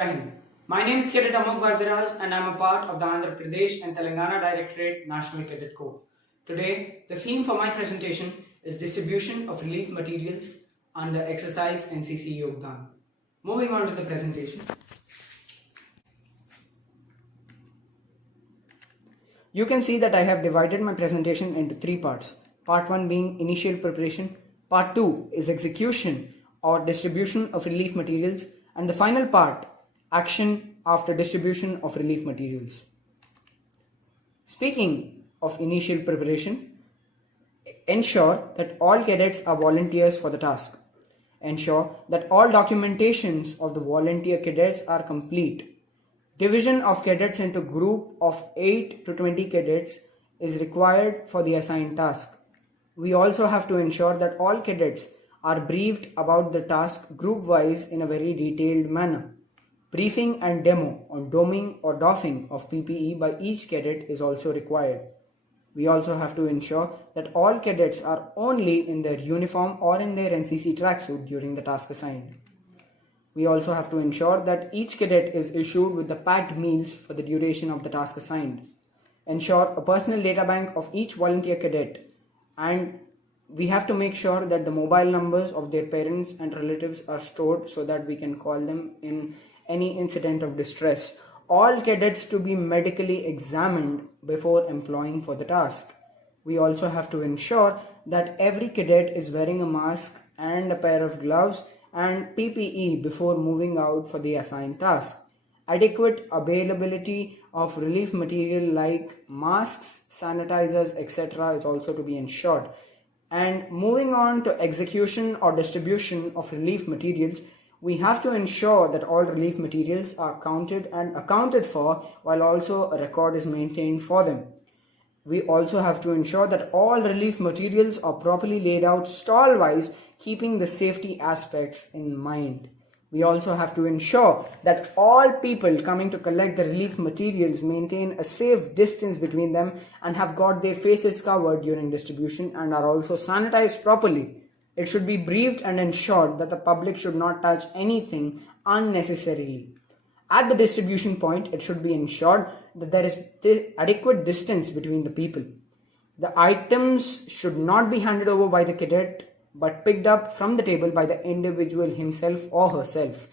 Rahim. My name is Cadet Amok Bhardiraj and I am a part of the Andhra Pradesh and Telangana Directorate National Cadet Corps. Today, the theme for my presentation is distribution of relief materials under exercise NCC Yogdan. Moving on to the presentation. You can see that I have divided my presentation into three parts. Part 1 being initial preparation, part 2 is execution or distribution of relief materials, and the final part, action after distribution of relief materials. Speaking of initial preparation, ensure that all cadets are volunteers for the task. Ensure that all documentations of the volunteer cadets are complete. Division of cadets into group of 8 to 20 cadets is required for the assigned task. We also have to ensure that all cadets are briefed about the task group-wise in a very detailed manner. Briefing and demo on doming or doffing of PPE by each cadet is also required. We also have to ensure that all cadets are only in their uniform or in their NCC tracksuit during the task assigned. We also have to ensure that each cadet is issued with the packed meals for the duration of the task assigned. Ensure a personal data bank of each volunteer cadet, and we have to make sure that the mobile numbers of their parents and relatives are stored so that we can call them in any incident of distress. All cadets to be medically examined before employing for the task. We also have to ensure that every cadet is wearing a mask and a pair of gloves and PPE before moving out for the assigned task. Adequate availability of relief material like masks, sanitizers, etc. is also to be ensured. And moving on to execution or distribution of relief materials, we have to ensure that all relief materials are counted and accounted for, while also a record is maintained for them. We also have to ensure that all relief materials are properly laid out stall-wise, keeping the safety aspects in mind. We also have to ensure that all people coming to collect the relief materials maintain a safe distance between them and have got their faces covered during distribution and are also sanitized properly. It should be briefed and ensured that the public should not touch anything unnecessarily. At the distribution point, it should be ensured that there is adequate distance between the people. The items should not be handed over by the cadet but picked up from the table by the individual himself or herself.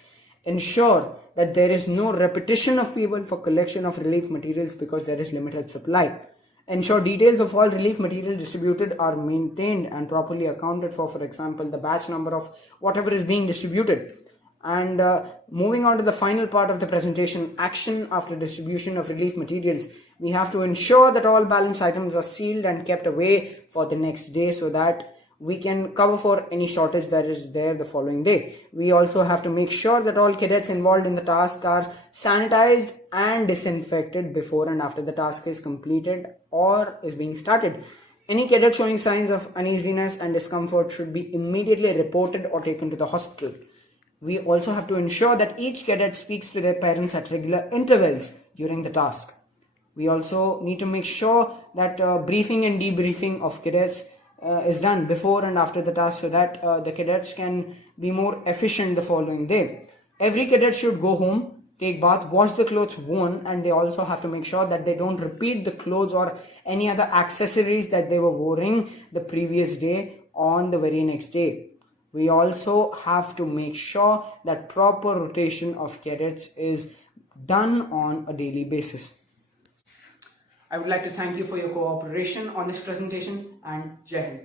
Ensure that there is no repetition of people for collection of relief materials because there is limited supply. Ensure details of all relief material distributed are maintained and properly accounted for example, the batch number of whatever is being distributed. And moving on to the final part of the presentation, action after distribution of relief materials, we have to ensure that all balance items are sealed and kept away for the next day so that we can cover for any shortage that is there the following day. We also have to make sure that all cadets involved in the task are sanitized and disinfected before and after the task is completed or is being started. Any cadet showing signs of uneasiness and discomfort should be immediately reported or taken to the hospital. We also have to ensure that each cadet speaks to their parents at regular intervals during the task. We also need to make sure that briefing and debriefing of cadets is done before and after the task so that the cadets can be more efficient the following day. Every cadet should go home, take bath, wash the clothes worn, and they also have to make sure that they don't repeat the clothes or any other accessories that they were wearing the previous day on the very next day. We also have to make sure that proper rotation of cadets is done on a daily basis. I would like to thank you for your cooperation on this presentation, and Jai Hind.